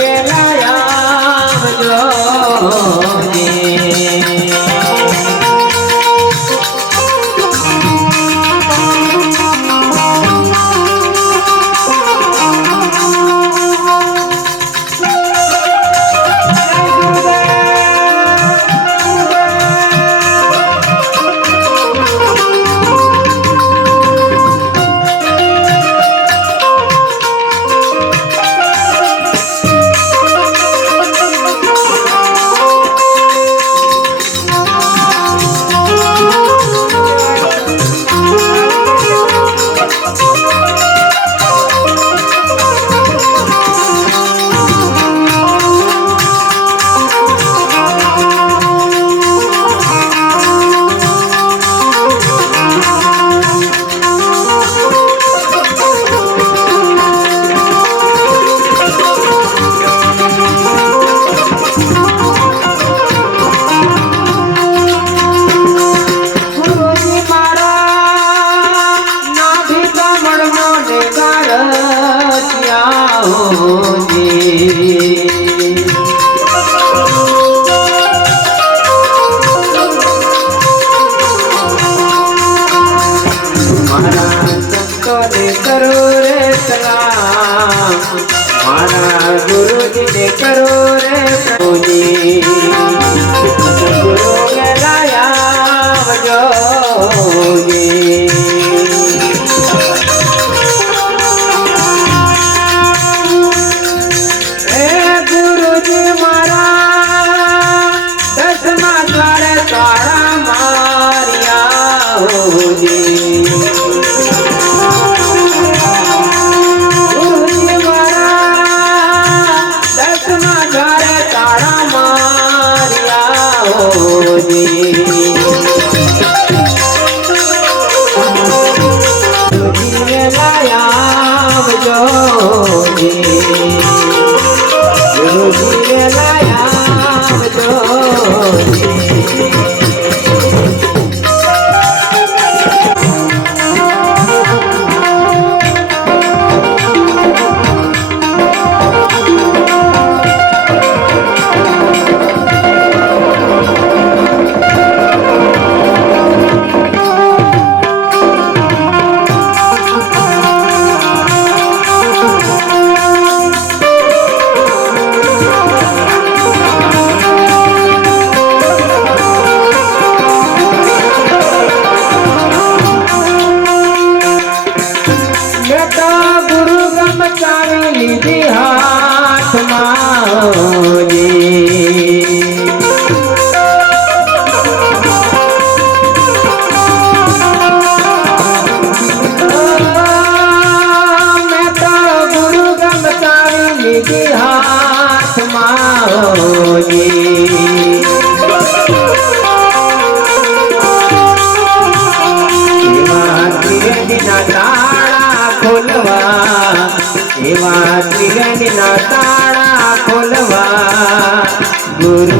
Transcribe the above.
गेला राम जो रचिया हो करो रे सलाम मारा गुरु जी ने करो रे oh, oh. ત્રિવેણીના તાળા ખોલવા એવા ત્રિવેણીના તાળા ખોલવા ગુરુજી